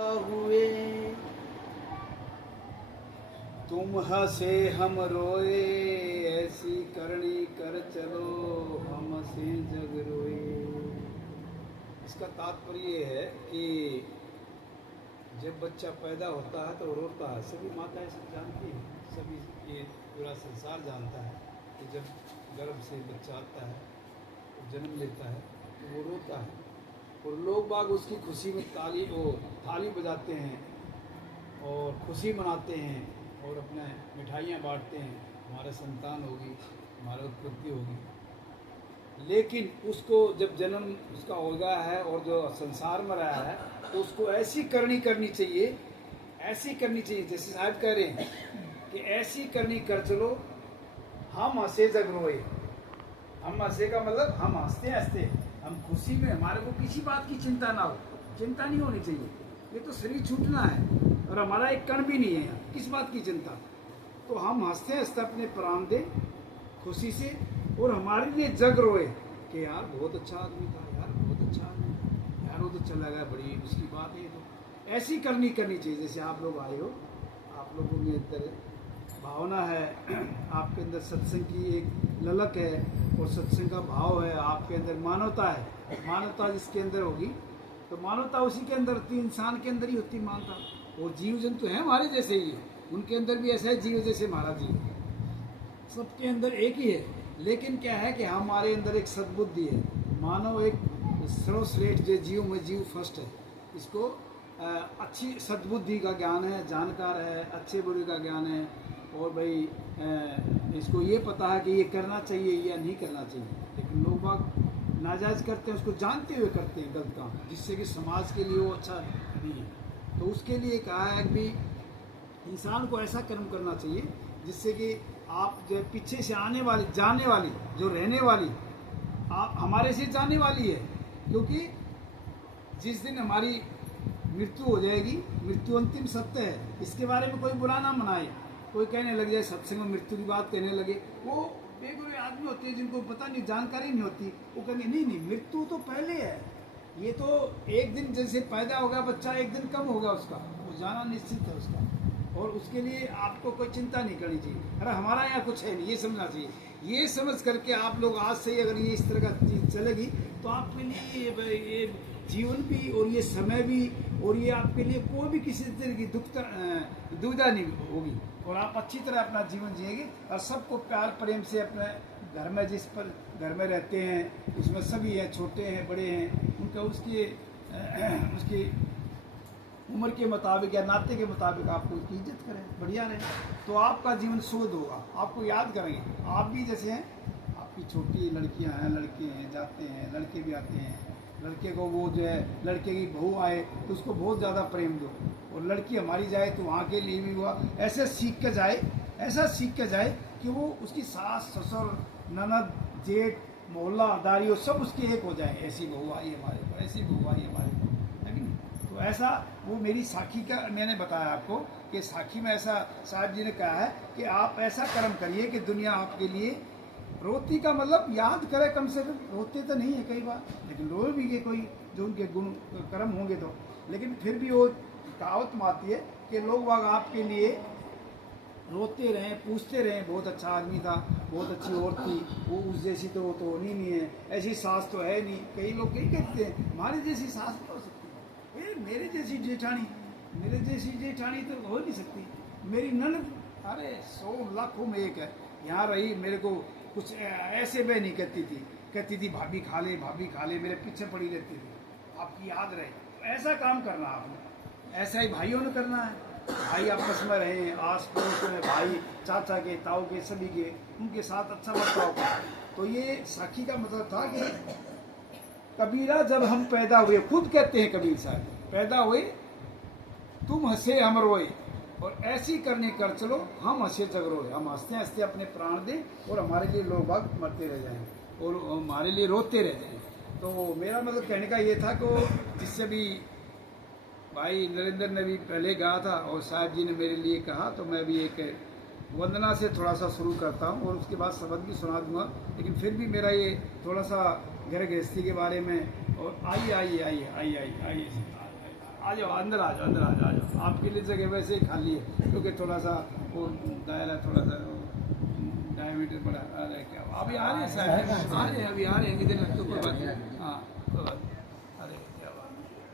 हुए तुम हंसे हम रोए, ऐसी करनी कर चलो हम हंसे जग रोए। इसका तात्पर्य ये है कि जब बच्चा पैदा होता है तो रोता है। सभी माताएं सब जानती हैं, सभी ये पूरा संसार जानता है कि जब गर्भ से बच्चा आता है, तो जन्म लेता है तो वो रोता है। और लोग बाग उसकी खुशी में थाली बजाते हैं और खुशी मनाते हैं और अपने मिठाइयाँ बांटते हैं, हमारा संतान होगी, हमारा उत्पत्ति होगी। लेकिन उसको जब जन्म उसका हो गया है और जो संसार में रहा है तो उसको ऐसी करनी चाहिए, ऐसी करनी चाहिए जैसे साहब कह रहे हैं कि ऐसी करनी कर चलो हम हंसे जग रोए। हम हंसे का मतलब हम हंसते हंसते, हम खुशी में, हमारे को किसी बात की चिंता ना हो, चिंता नहीं होनी चाहिए। ये तो शरीर छूटना है और हमारा एक कण भी नहीं है, किस बात की चिंता। तो हम हंसते हंसते अपने प्राण दें खुशी से और हमारे लिए जग रोए कि यार बहुत अच्छा आदमी था, यार बहुत अच्छा आदमी था, यार वो तो चला गया, बड़ी उसकी बात है। तो ऐसी करनी चाहिए जैसे आप लोग आए हो, आप लोगों के अंदर भावना है, आपके अंदर सत्संग की एक ललक है और सत्संग का भाव है, आपके अंदर मानवता है। मानवता जिसके अंदर होगी तो मानवता उसी के अंदर होती, इंसान के अंदर ही होती मानवता। और जीव जंतु हैं हमारे जैसे ही, उनके अंदर भी ऐसा है जीव जैसे हमारा जीव, सबके अंदर एक ही है। लेकिन क्या है कि हमारे अंदर एक सद्बुद्धि है। मानव एक सर्वश्रेष्ठ जो जीव में जीव फर्स्ट है, इसको अच्छी सद्बुद्धि का ज्ञान है, जानकार है, अच्छे बुरे का ज्ञान है। और भाई इसको ये पता है कि ये करना चाहिए या नहीं करना चाहिए। लेकिन लोग बाग नाजायज़ करते हैं, उसको जानते हुए करते हैं गलत काम, जिससे कि समाज के लिए वो अच्छा नहीं है। तो उसके लिए कहा है कि इंसान को ऐसा कर्म करना चाहिए जिससे कि आप जो पीछे से आने वाली, जाने वाली, जो रहने वाली, आप हमारे से जाने वाली है। क्योंकि जिस दिन हमारी मृत्यु हो जाएगी, मृत्यु अंतिम सत्य है, इसके बारे में कोई बुरा ना मनाए। कोई कहने लग जाए सत्संग में मृत्यु की बात कहने लगे, वो बेगुरे आदमी होते हैं जिनको पता नहीं, जानकारी नहीं होती, वो कहेंगे नहीं मृत्यु तो पहले है, ये तो एक दिन जैसे पैदा होगा बच्चा, एक दिन कम होगा उसका, वो जाना निश्चित है उसका। और उसके लिए आपको कोई चिंता नहीं करनी चाहिए। अरे हमारा यहाँ कुछ है नहीं, ये समझना चाहिए। ये समझ करके आप लोग आज से ही अगर ये इस तरह का चीज़ चलेगी तो आपके लिए ये जीवन भी और ये समय भी और ये आपके लिए कोई भी किसी तरह की दुविधा नहीं होगी और आप अच्छी तरह अपना जीवन जिएंगे। और सबको प्यार प्रेम से अपने घर में, जिस पर घर में रहते हैं उसमें सभी हैं, छोटे हैं बड़े हैं, उनका उसकी उम्र के मुताबिक या नाते के मुताबिक आपको उसकी इज्जत करें, बढ़िया रहे, तो आपका जीवन सुखद होगा। आपको याद करेंगे, आप भी जैसे हैं, आपकी छोटी लड़कियां हैं, लड़के हैं, जाते हैं, लड़के भी आते हैं, लड़के को वो जो है, लड़के की बहू आए तो उसको बहुत ज़्यादा प्रेम दो, और लड़की हमारी जाए तो वहाँ के लिए भी हुआ ऐसे सीख के जाए, ऐसा सीख के जाए कि वो उसकी सास ससुर ननद जेठ मोहल्ला दारियों सब उसके एक हो जाए। ऐसी बहू आई हमारे को, ऐसी बहू आई हमारे को, है कि नहीं। तो ऐसा वो मेरी साखी का मैंने बताया आपको कि साखी में ऐसा साहब जी ने कहा है कि आप ऐसा कर्म करिए कि दुनिया आपके लिए रोती का मतलब याद करे, कम से कम रोते तो नहीं है कई बार, लेकिन रो भी गए कोई जो उनके गुण कर्म होंगे तो, लेकिन फिर भी वो कहावत में आती है कि लोग बाग आपके लिए रोते रहें, पूछते रहें, बहुत अच्छा आदमी था, बहुत अच्छी औरत थी, वो उस जैसी तो वो तो होनी नहीं है, ऐसी सास तो है नहीं। कई लोग कहीं कहते हैं हमारी जैसी सास तो हो सकती है, मेरे जैसी जेठानी तो हो नहीं सकती, मेरी ननद अरे 100 लाखों में एक है, यहाँ रही, मेरे को कुछ ऐसे में नहीं कहती थी भाभी खा ले, मेरे पीछे पड़ी रहती थी, आपकी याद रहे। तो ऐसा काम करना आपने, ऐसा ही भाइयों ने करना है। भाई आपस में रहे, आस पड़ोस में भाई, चाचा के, ताऊ के, सभी के, उनके साथ अच्छा बर्ताव करें। तो ये साखी का मतलब था कि कबीरा जब हम पैदा हुए, खुद कहते हैं कबीर साहब, पैदा हुए तुम हंसे हम रोए, और ऐसी करने कर चलो हम हंसे जग रोए। हम हंसते हंसते अपने प्राण दें और हमारे लिए लोग बाग मरते रह जाएं और हमारे लिए रोते रह जाएं। तो मेरा मतलब कहने का ये था कि जिससे भी भाई नरेंद्र ने भी पहले कहा था और साहब जी ने मेरे लिए कहा, तो मैं भी एक वंदना से थोड़ा सा शुरू करता हूँ और उसके बाद शब्द भी सुना दूंगा। लेकिन फिर भी मेरा ये थोड़ा सा घर गृहस्थी के बारे में, और आइए आ जाओ अंदर आ जाओ अंदर आ जाओ आ जाओ। आपके लिए जगह वैसे ही खाली है क्योंकि थोड़ा सा वो दायरा थोड़ा सा डायमीटर बड़ा। अरे क्या अभी आ रहे हैं सर, आ रहे हैं अभी आ रहे हैं, इधर तो कोई बात नहीं। हाँ कोई बात नहीं।